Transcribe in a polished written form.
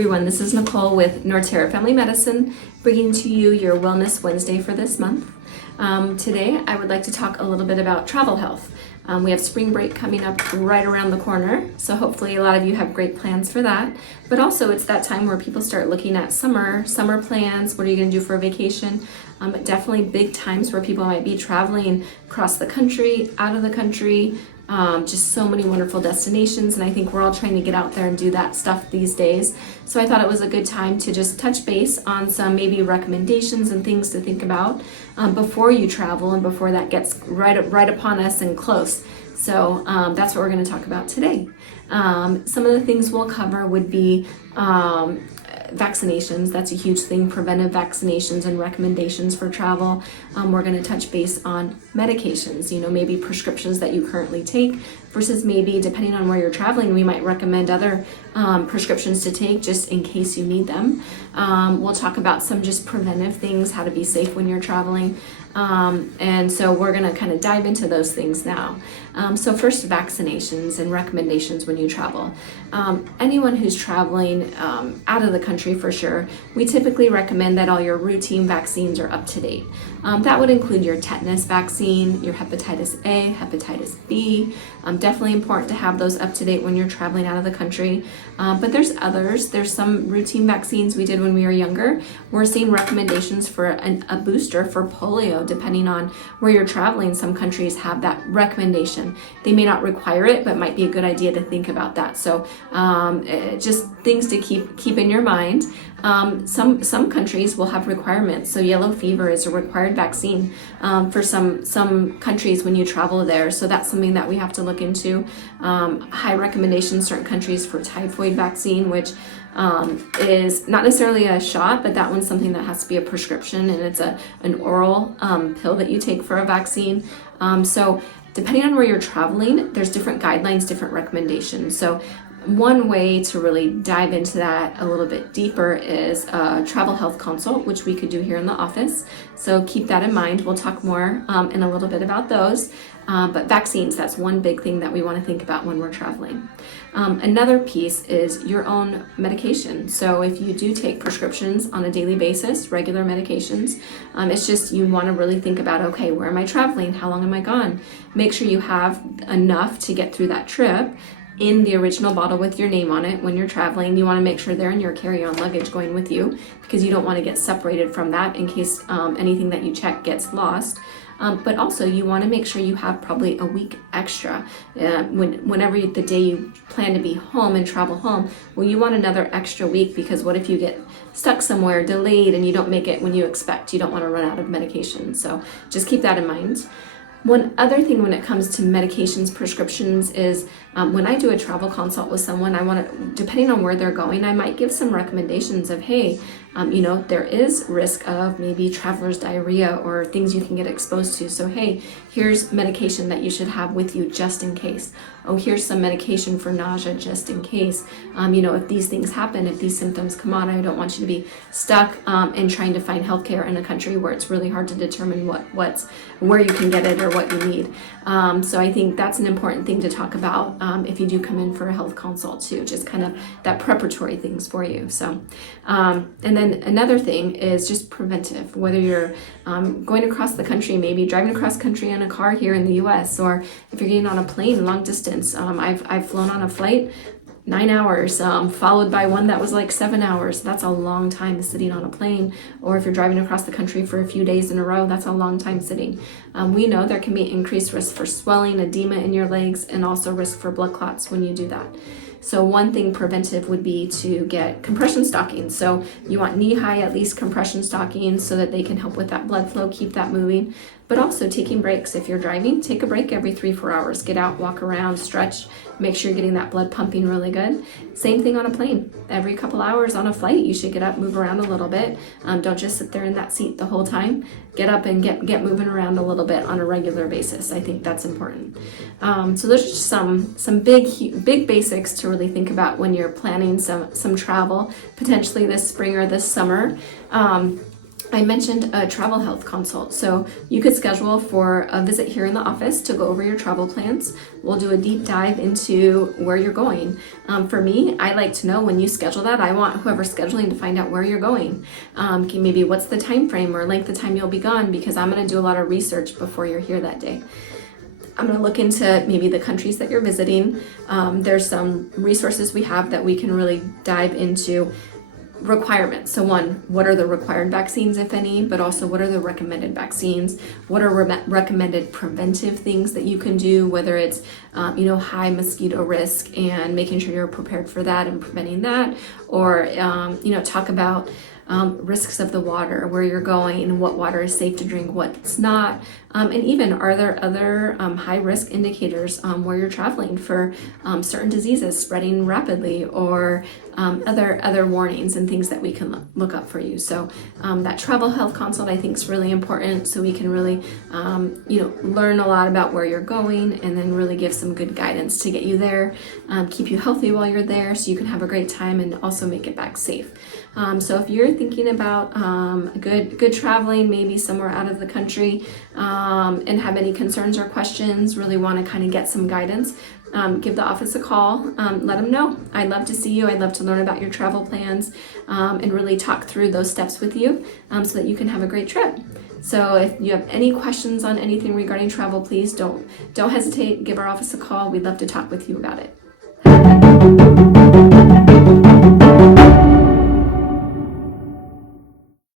everyone, this is Nicole with Norterra Family Medicine, bringing to you your Wellness Wednesday for this month. Today, I would like to talk a little bit about travel health. We have spring break coming up right around the corner, so hopefully a lot of you have great plans for that. But also, it's that time where people start looking at summer plans. What are you going to do for a vacation? Definitely big times where people might be traveling across the country, out of the country, just so many wonderful destinations, and I think we're all trying to get out there and do that stuff these days. So I thought it was a good time to just touch base on some maybe recommendations and things to think about before you travel and before that gets right upon us and close. So that's what we're going to talk about today. Some of the things we'll cover would be vaccinations. That's a huge thing, preventive vaccinations and recommendations for travel. We're going to touch base on medications, maybe prescriptions that you currently take versus maybe, depending on where you're traveling, we might recommend other prescriptions to take just in case you need them. We'll talk about some just preventive things, how to be safe when you're traveling. And so we're going to kind of dive into those things now. So first, vaccinations and recommendations when you travel. Anyone who's traveling out of the country for sure, we typically recommend that all your routine vaccines are up to date. That would include your tetanus vaccine, your hepatitis A, hepatitis B. Definitely important to have those up to date when you're traveling out of the country. But there's others. There's some routine vaccines we did when we were younger. We're seeing recommendations for a booster for polio, depending on where you're traveling. Some countries have that recommendation. They may not require it, but might be a good idea to think about that. So just things to keep in your mind. Some countries will have requirements. So yellow fever is a required vaccine for some countries when you travel there. So that's something that we have to look into. High recommendation in certain countries for typhoid vaccine, which is not necessarily a shot, but that one's something that has to be a prescription, and it's an oral pill that you take for a vaccine. So depending on where you're traveling, there's different guidelines, different recommendations. So one way to really dive into that a little bit deeper is a travel health consult, which we could do here in the office. So keep that in mind. We'll talk more in a little bit about those. But vaccines, that's one big thing that we want to think about when we're traveling. Another piece is your own medication. So if you do take prescriptions on a daily basis, regular medications, it's just you want to really think about, okay, where am I traveling? How long am I gone? Make sure you have enough to get through that trip in the original bottle with your name on it. When you're traveling, you want to make sure they're in your carry-on luggage going with you, because you don't want to get separated from that in case anything that you check gets lost. But also you want to make sure you have probably a week extra whenever the day you plan to be home and travel home. Well, you want another extra week, because what if you get stuck somewhere, delayed, and you don't make it when you expect? You don't want to run out of medication. So just keep that in mind. One other thing when it comes to medications, prescriptions, is when I do a travel consult with someone, I want to, depending on where they're going, I might give some recommendations of, hey, there is risk of maybe traveler's diarrhea or things you can get exposed to. So, hey, here's medication that you should have with you just in case. Oh, here's some medication for nausea just in case. If these things happen, if these symptoms come on, I don't want you to be stuck and trying to find healthcare in a country where it's really hard to determine where you can get it or what you need. So I think that's an important thing to talk about if you do come in for a health consult too, just kind of that preparatory things for you. So, and then another thing is just preventive, whether you're going across the country, maybe driving across country in a car here in the US, or if you're getting on a plane long distance. I've flown on a flight 9 hours, followed by one that was like 7 hours. That's a long time sitting on a plane. Or if you're driving across the country for a few days in a row, that's a long time sitting. We know there can be increased risk for swelling, edema in your legs, and also risk for blood clots when you do that. So one thing preventive would be to get compression stockings. So you want knee-high at least compression stockings so that they can help with that blood flow, keep that moving. But also taking breaks. If you're driving, take a break every 3-4 hours. Get out, walk around, stretch, make sure you're getting that blood pumping really good. Same thing on a plane. Every couple hours on a flight, you should get up, move around a little bit. Don't just sit there in that seat the whole time. Get up and get moving around a little bit on a regular basis. I think that's important. So those are just some big basics to really think about when you're planning some travel, potentially this spring or this summer. I mentioned a travel health consult. So you could schedule for a visit here in the office to go over your travel plans. We'll do a deep dive into where you're going. For me, I like to know when you schedule that, I want whoever's scheduling to find out where you're going. Maybe what's the time frame or length of time you'll be gone, because I'm going to do a lot of research before you're here that day. I'm going to look into maybe the countries that you're visiting. There's some resources we have that we can really dive into requirements. So one, what are the required vaccines, if any, but also what are the recommended vaccines? What are recommended preventive things that you can do, whether it's, high mosquito risk and making sure you're prepared for that and preventing that, or, talk about risks of the water, where you're going, what water is safe to drink, what's not, and even are there other high risk indicators where you're traveling for certain diseases spreading rapidly, or other warnings and things that we can look up for you. So that travel health consult I think is really important, so we can really learn a lot about where you're going, and then really give some good guidance to get you there, keep you healthy while you're there, so you can have a great time and also make it back safe. So if you're thinking about good traveling, maybe somewhere out of the country, and have any concerns or questions, really want to kind of get some guidance, give the office a call, let them know. I'd love to see you. I'd love to learn about your travel plans, and really talk through those steps with you, so that you can have a great trip. So if you have any questions on anything regarding travel, please don't hesitate. Give our office a call. We'd love to talk with you about it.